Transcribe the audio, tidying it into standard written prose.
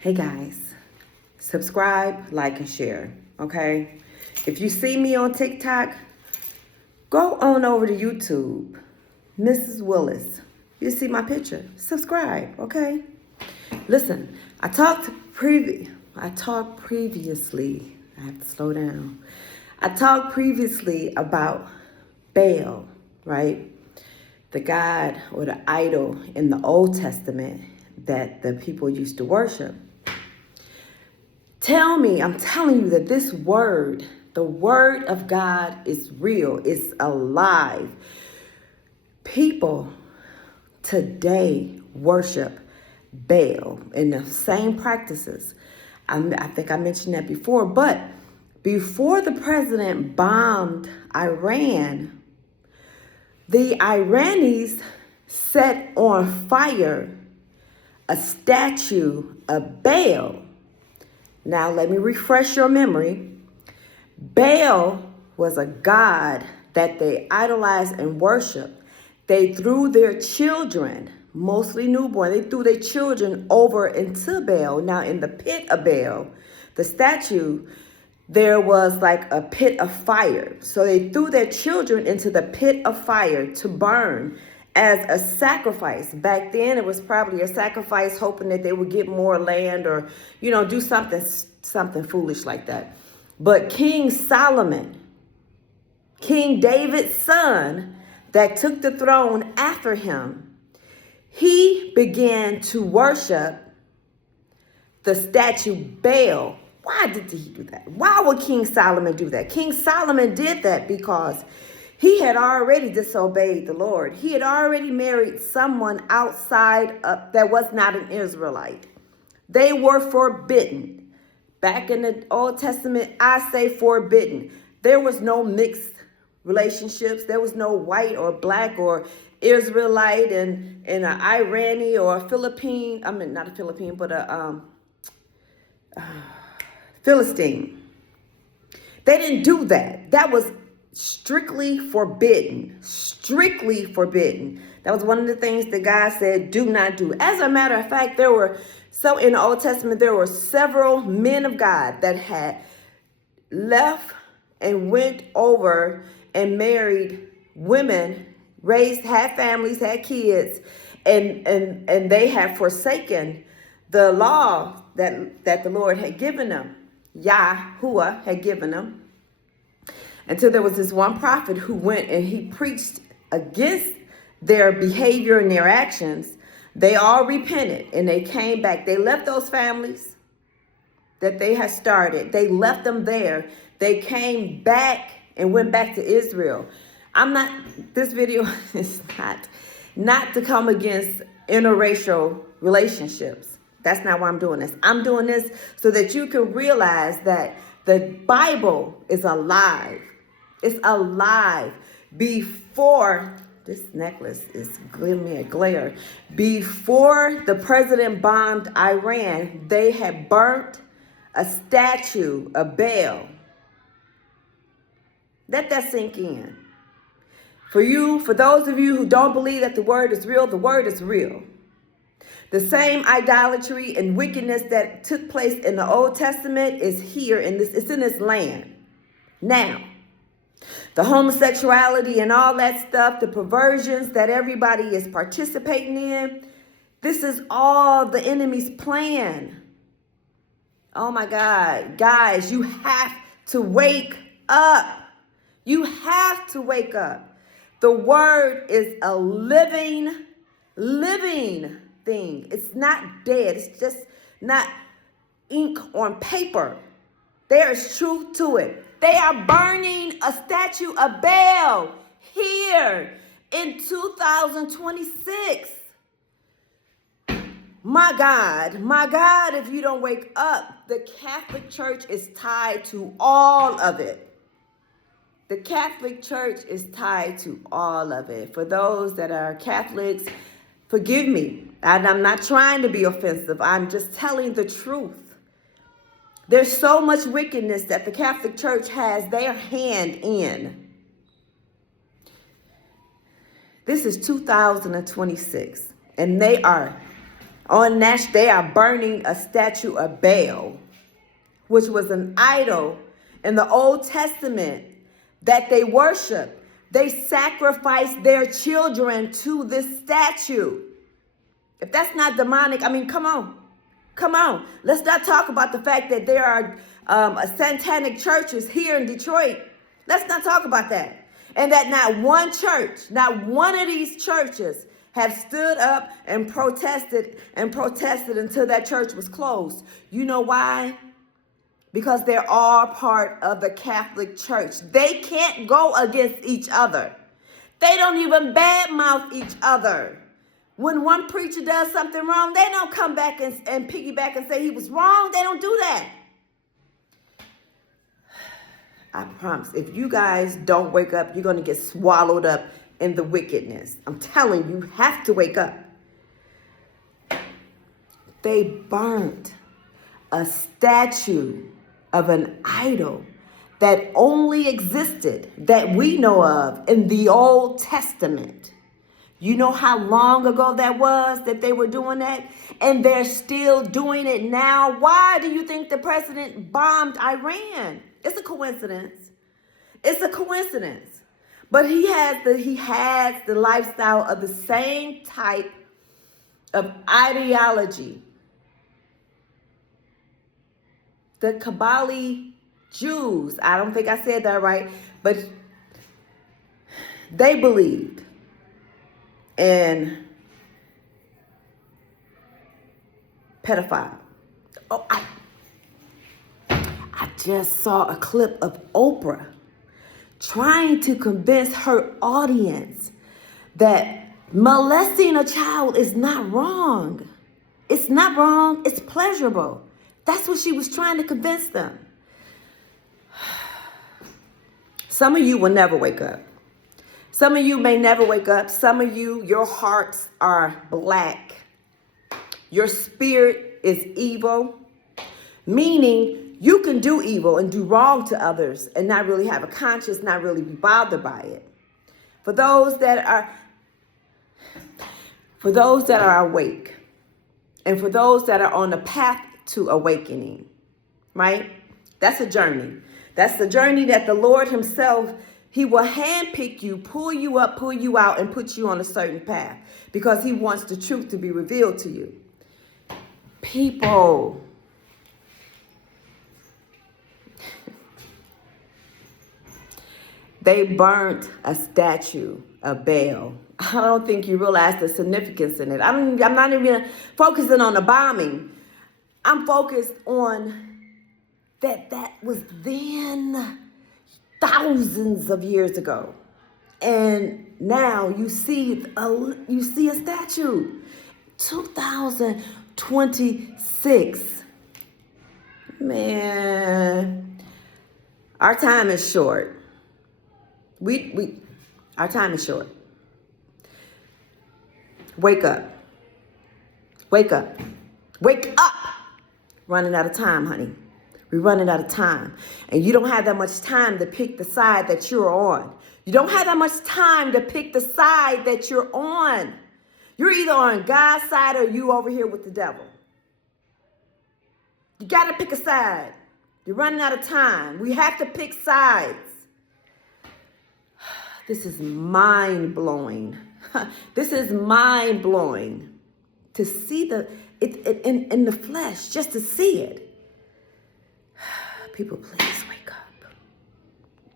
Hey guys, subscribe, like, and share, okay? If you see me on TikTok, go on over to YouTube, Mrs. Willis. You see my picture, subscribe, okay? Listen, I talked previously, I have to slow down. I talked previously about Baal, right? The god or the idol in the Old Testament that the people used to worship. I'm telling you that this word, the word of God is real, it's alive. People today worship Baal in the same practices. I think I mentioned that before, but before the president bombed Iran, the Iranis set on fire a statue of Baal. Now, let me refresh your memory. Baal was a god that they idolized and worshiped. They threw their children, mostly newborn, they threw their children over into Baal. Now, in the pit of Baal, the statue, there was like a pit of fire. So they threw their children into the pit of fire to burn as a sacrifice. Back then, it was probably a sacrifice hoping that they would get more land or, do something foolish like that. But King Solomon, King David's son that took the throne after him, he began to worship the statue Baal. Why did he do that? Why would King Solomon do that? King Solomon did that because he had already disobeyed the Lord. He had already married someone outside that was not an Israelite. They were forbidden. Back in the Old Testament, I say forbidden. There was no mixed relationships. There was no white or black or Israelite and an Irani or a Philippine. I mean, not a Philippine, but a Philistine. They didn't do that. That was strictly forbidden. Strictly forbidden. That was one of the things that God said, do not do. As a matter of fact, in the Old Testament, there were several men of God that had left and went over and married women, had families, had kids, and they had forsaken the law that the Lord had given them. Yahuwah had given them. Until there was this one prophet who went and he preached against their behavior and their actions. They all repented and they came back. They left those families that they had started. They left them there. They came back and went back to Israel. This video is not to come against interracial relationships. That's not why I'm doing this. I'm doing this so that you can realize that the Bible is alive. It's alive. Before this necklace is giving me a glare. Before the president bombed Iran, they had burnt a statue of Baal. Let that sink in. For those of you who don't believe that the word is real, the word is real. The same idolatry and wickedness that took place in the Old Testament is here it's in this land. Now, the homosexuality and all that stuff, the perversions that everybody is participating in, this is all the enemy's plan. Oh my God, guys, you have to wake up. You have to wake up. The word is a living thing. It's not dead. It's just not ink on paper. There is truth to it. They are burning a statue of Baal here in 2026. My God, if you don't wake up, the Catholic Church is tied to all of it. The Catholic Church is tied to all of it. For those that are Catholics, forgive me. I'm not trying to be offensive. I'm just telling the truth. There's so much wickedness that the Catholic Church has their hand in. This is 2026, and they are They are burning a statue of Baal, which was an idol in the Old Testament that they worshiped. They sacrificed their children to this statue. If that's not demonic, I mean, come on. Come on. Let's not talk about the fact that there are satanic churches here in Detroit. Let's not talk about that. And that not one church, not one of these churches have stood up and protested until that church was closed. You know why? Because they're all part of the Catholic Church. They can't go against each other. They don't even badmouth each other. When one preacher does something wrong, they don't come back and piggyback and say he was wrong. They don't do that. I promise, if you guys don't wake up, you're going to get swallowed up in the wickedness. I'm telling you, you have to wake up. They burnt a statue of an idol that only existed, that we know of, in the Old Testament. You know how long ago that was that they were doing that? And they're still doing it now. Why do you think the president bombed Iran? It's a coincidence. It's a coincidence. But he has the lifestyle of the same type of ideology. The Kabbalah Jews, I don't think I said that right, but they believed in pedophile. Oh, I just saw a clip of Oprah trying to convince her audience that molesting a child is not wrong. It's not wrong. It's pleasurable. That's what she was trying to convince them. Some of you will never wake up. Some of you may never wake up. Some of you, your hearts are black. Your spirit is evil, meaning you can do evil and do wrong to others and not really have a conscience, not really be bothered by it. For those that are awake, and for those that are on the path to awakening, right? That's a journey. That's the journey that the Lord himself, he will handpick you, pull you up, pull you out, and put you on a certain path because he wants the truth to be revealed to you. People, they burnt a statue of Baal. I don't think you realize the significance in it. I'm not even focusing on the bombing. I'm focused on that was then, thousands of years ago. And now you see a statue. 2026. Man, our time is short. Our time is short. Wake up. Wake up. Wake up. Running out of time, honey. We're running out of time. And you don't have that much time to pick the side that you're on. You don't have that much time to pick the side that you're on. You're either on God's side or you over here with the devil. You got to pick a side. You're running out of time. We have to pick sides. This is mind-blowing. This is mind-blowing to see it in the flesh, just to see it. People, please wake up.